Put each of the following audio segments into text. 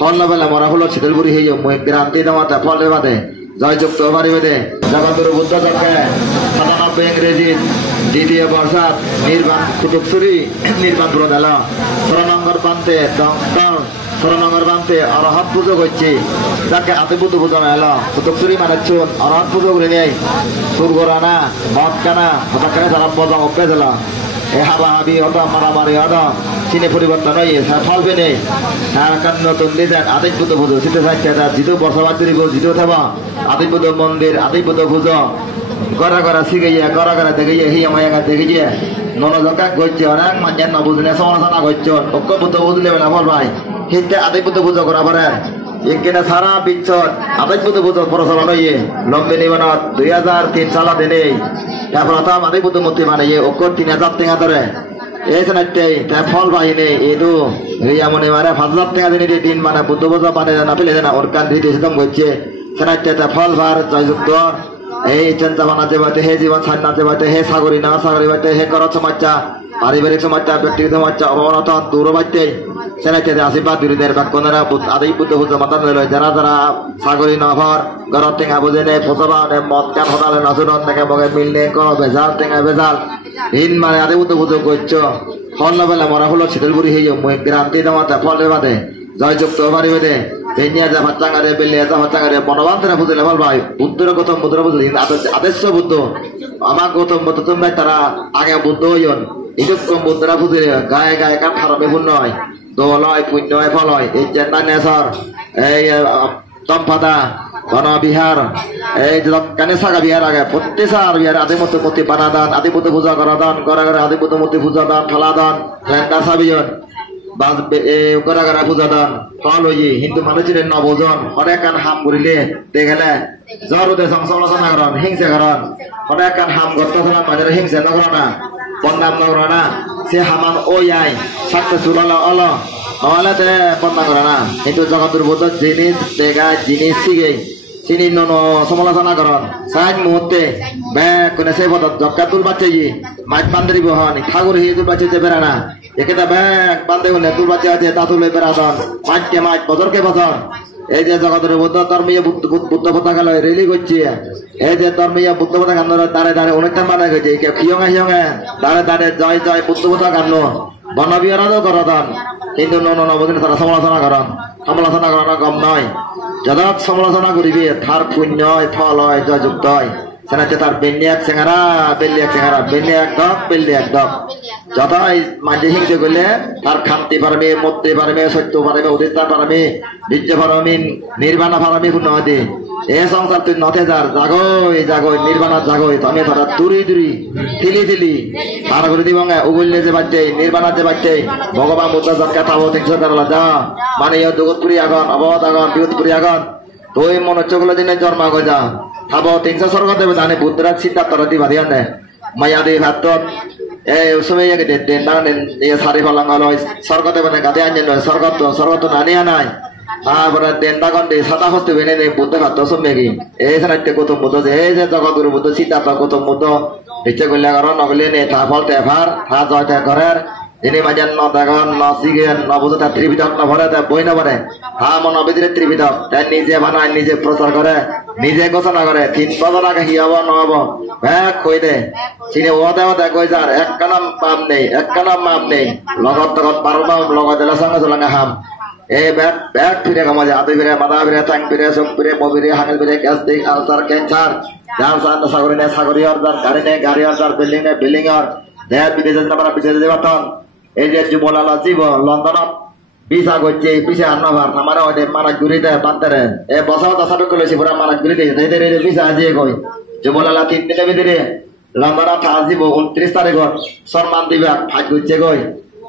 ফল না পেলে মরা হলো শীতলপুরি হইও মই গ্রান্তি দামাতে ফল দেবাতে জয়যুক্ত পারিবে দে জগৎগুরু বুদ্ধ চক্রে 97 ইংরেজি দ্বিতীয় বর্ষাত নির্বাণ কুতুবসুরি নির্বাণ প্রদাল সরনঙ্গর পান্তে দঙ্কর সরনঙ্গর পান্তে অরহত পুজো করছি যাকে আতে বুদ্ধ পুজো এলো কুতুবসুরি মানে চুন অরহত পুজো করে নেই সুরগোরানা মদ কানা হঠাৎ যারা বজা অভ্যে দিল এ হাবা হাবি হতো মারামারি হতো চিনে পরিবর্তন হয়ে ফল পেনে নতুন দিতেন আদিক বুদ্ধ পুজো শীতে চাইছে জিতু বসবাস করিব জিতু থাকব আদিক বুদ্ধ মন্দির আদিক বুদ্ধ পুজো গড়া গড়া শিখাইয়া গড়া গড়া দেখাইয়া হি আমায় দেখিয়ে ননজকা করছে অনেক মানুষ না বুঝলে সমালোচনা করছে ঐক্য বুদ্ধ বুঝলে না ফল ভাই হিতে আদিক বুদ্ধ পুজো করা পারে এখানে সারা বিশ্বত আদিক বুদ্ধ পুজো প্রচলন হয়ে লম্বে নিবানত 2003 সাল দিনে প্রথম আদিক বুদ্ধ মূর্তি বানিয়ে ঐক্য 3000 টাকা ধরে এই চাইতে ফল বাহিনী এইটো মনে মানে 5000 টাকা দিনে দিন মানে বুদ্ধ পুজো বানে না পেলে না ওর কান দিতে সিদ্ধম করছে চাইতে ফল ভার জয়যুক্ত এই চিন্তা বানাতে বাড়তে হে জীবন ছাড়নাতে বাড়তে হে সাগরী না সাগরী বাড়তে হে করত সমস্যা পারিবারিক সমস্যা ব্যক্তিগত সমস্যা অবনত দূর বাড়তে সেনাইতে আশীর্বাদ বিরোধের বাক্যরা আদি বুদ্ধ বুদ্ধ মাতা রইল যারা যারা সাগরী নভর গরত টেঙা বুঝে নে ফসবা নে মদ কান হতালে নাচুরন থেকে বগে মিলনে কর বেজাল টেঙা বেজাল হিন মানে আদি বুদ্ধ বুদ্ধ করছ ফল না পেলে মরা হলো শীতলপুরি হইও মই গ্রান্তি দামাতে ফল দেবাতে জয়যুক্ত পারিবে দে বেনিয়া যা ভাচ্চাঙ্গারে বেলিয়া যা ভাচ্চাঙ্গারে মনোবান্তরা বুঝলে ফল ভাই বুদ্ধর গৌতম বুদ্ধরা বুঝলি আদর্শ বুদ্ধ আমার গৌতম বুদ্ধ তোমরা তারা আগে বুদ্ধ হইন এরকম বুদ্ধরা বুঝলে গায়ে গায়ে কান খারাপে পূর্ণ হয় দোল হয় পুণ্য হয় ফল হয় এই চেন্না নেশর এই চম্পাদা বনবিহার এই কানে সাগা বিহার আগে প্রত্যেক বিহার আদি মতো মূর্তি বানা দান আদি বুদ্ধ পূজা করা দান ঘরে ঘরে আদি বুদ্ধ মূর্তি পূজা দান ফেলা দান লেন্ডার সাবিজন ঘরে ঘরে পূজা দান ফল হই হিন্দু মানুষের নবজন অনেক কান হাম করিলে দেখলে জ্বর উদে সমালোচনা করেন হিংসা করেন অনেক কান হাম করতে মানুষের হিংসা নকর না বদনাম নকর না সে হামান ওই আই সাকসেসফুল হলো হলো নহলে তে বদনাম করে না কিন্তু জগতের বুদ্ধ জিনিস দেখা জিনিস শিখে চিনি নন সমালোচনা করেন সাইড মুহূর্তে ব্যাগ কোনে সেই পথ জক্কা তুল বাচ্চা মাছ বান্ধরি বহন ঠাকুর হি তুল বাচ্চা বেড়া না একেটা ব্যাগ বান্ধে হলে তুল বাচ্চা আছে তা তুলে বেড়া দন মাছকে মাছ বছরকে বছর এই যে জগতের বুদ্ধ ধর্মীয় বুদ্ধ পতাকা লয় রেলি করছে এই যে ধর্মীয় বুদ্ধ পতাকা দাঁড়ে দাঁড়ে অনুষ্ঠান বানায় গেছে হিয়ঙে হিয়ঙে দাঁড়ে দাঁড়ে জয় জয় বুদ্ধ পতাকা আনলো বনবিহারও করদান কিন্তু নবদিন তারা সমালোচনা করেন সমালোচনা করানো কম নয় যত সমালোচনা করিবে তার পুণ্য হয় ফল হয় জয়যুক্ত হয় সেনাতে তার বেলিয়াক চেঙারা বেলিয়াক দক বেলিয়াক দক যত মাঝে হিংসে করলে তার খান্তি পারবে মরতে পারবে সত্য পারবে অধিষ্ঠান পারবে বীর্য পারবে নির্বাণা পারবে পূর্ণ হতে এ সংসার তুই নথে যার জাগই জাগই নির্বাণা জাগই আমি তারা দূরি দূরি থিলি থিলি আর করে দিব উগুললে যে বাচ্চে নির্বাণা যে বাচ্চে ভগবান বুদ্ধ জনকে তাবো 300 টাকা যা মানে জগৎপুরি আগন অবধ আগন বিহুতপুরি আগন তুই মনে চোখগুলো দিনে জন্মা গো যা তাবো 300 স্বর্গ দেবে জানে বুদ্ধরা চিন্তা তর দিবা দিয়ে নে মায়া দিয়ে ভাত এই সময় দেন সারি ফলাং হলো স্বর্গ দেবে না গাদে আনছেন স্বর্গ তো নানিয়া নাই তারপরে দেনটা গন্ডে সাদা হস্তে বেনে নেই বুদ্ধ ভাত সমেগি এই সারাইতে গৌতম বুদ্ধ এই যে জগৎগুরু বুদ্ধ সিদ্ধার্থ গৌতম বুদ্ধ ইচ্ছে করলে কারণ নগলে নেই তা ফল তেভার তা জয় তে ঘরের যিনি মাঝেন ন দেখেন ন শিখেন ন বুঝে তার ত্রিবিধক ন ভরে তার বই ন ভরে হা মন অবিধিরে ত্রিবিধক তাই নিজে বানায় নিজে প্রচার করে নিজে ঘোষণা করে 3 বছর আগে হি হব ন হব ব্যাগ কই দে চিনে ওদে ওদে কই যার এক কানাম পাপ নেই এক কানাম মাপ নেই লগত তগত পারবা লগত এলা সঙ্গে চলাঙ্গা হাম এই ব্যাগ ফিরে কামাজে আদি ফিরে মাথা ফিরে ট্যাঙ্ক ফিরে চোখ ফিরে মবিরে হাঙেল ফিরে গ্যাস্ট্রিক আলসার ক্যান্সার যার সাগরে নে সাগরী আর যার গাড়ি নে গাড়ি আর যার বিল্ডিং নে বিল্ডিং আর দেহ বিদেশে আমরা পিছিয়ে যেতে পারতাম এই যে যুবলালা জীব লন্ডনত ভিসা করছে পিছিয়ে আনবার আমার মারা ঘুরি দেয় বান্তারে এ বছর দশাটো করেছি পুরা মারা ঘুরি দিয়ে ভিসা আজিয়ে কই যুবলালা 3 দিনের ভিতরে লন্ডনত আসিব 29 তারিখত সম্মান দিবা ফাইট করছে কই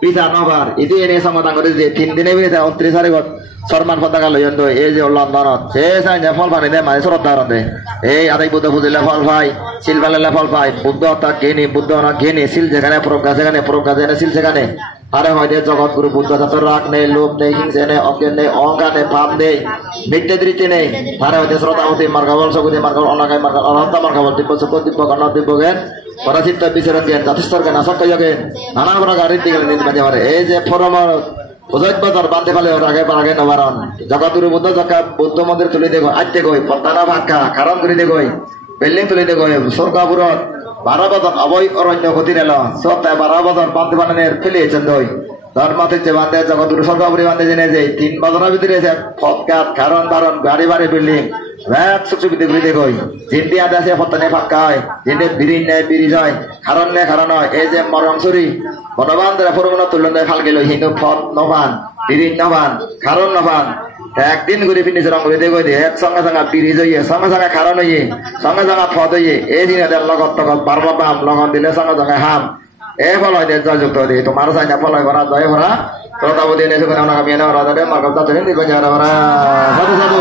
ভিসা নবার এটি এনে সমাধান করে যে 3 দিনের ভিতরে 29 তারিখত সম্মান পতাকা লইন তো এই যে লন্ডনত সে চাই ফল পানি দেয় মানে শ্রদ্ধা দেয় এই আদাই বুদ্ধ বুঝিলে ফল পাই শিল পালে ফল পাই বুদ্ধ তাক ঘেনি বুদ্ধ না ঘেনি শিল যেখানে প্রজ্ঞা সেখানে প্রজ্ঞা যেখানে শিল সেখানে আরে হয়তো জগৎ গুরু বুদ্ধ যত রাগ নেই লোভ নেই হিংসে নেই অজ্ঞান নেই অহংকার নেই পাপ নেই মিথ্যে দৃষ্টি নেই আরে হয়তো শ্রদ্ধাবতী মার্গাবল সগুতি মার্গাবল অনাগায় মার্গাবল অনন্ত মার্গাবল দিব্য সুখ দিব্য গণ দিব্য জ্ঞান পরাচিত্ত বিচরণ জ্ঞান যথেষ্ট জ্ঞান আসক্ত জ্ঞান নানা প্রকার রীতি গেলে মাঝে মারে এই যে form Ujat bazar bante pale orage parage nawaran. Jagaturu buddha jaka buddha mandir tuli dego atte goi patana bhakka karan tuli degoi building tuli degoi sorgapurat 12 bazar aboy oranyo goti nelo sotte 12 bazar bante palaner fele chendoi তার মাঠে যে বান্ধে জগৎগুরু সরকারি বান্ধে জেনে যে 3 বাজারের ভিতরে আছে ফটকাত কারণ বারণ গাড়ি বাড়ি বিল্ডিং রাত সুবিধে ঘুরে কই জিন্দি আদা আছে ফতনে ফাঁকা হয় জিন্দি বিরিন নেয় বিরি যায় কারণ নেই কারণ হয় এই যে মরংসুরি বনবান্ধরা ফরমনা তুলন দেয় ফাল গেল হিন্দু ফত নবান বিরিন নবান কারণ নবান একদিন ঘুরে ফিনিছে রং ঘুরে কই দিয়ে এক সঙ্গে সঙ্গে বিরি জইয়ে সঙ্গে সঙ্গে কারণ হইয়ে সঙ্গে সঙ্গে ফত হইয়ে এই দিনে লগত তকত বারবার বাম লগন দিলে সঙ্গে সঙ্গে হাম eh follow dia jual jual tu itu marah saja follow orang tu orang kalau tahu dia ni sebenarnya orang kami orang ada markup tak terhenti banyak orang satu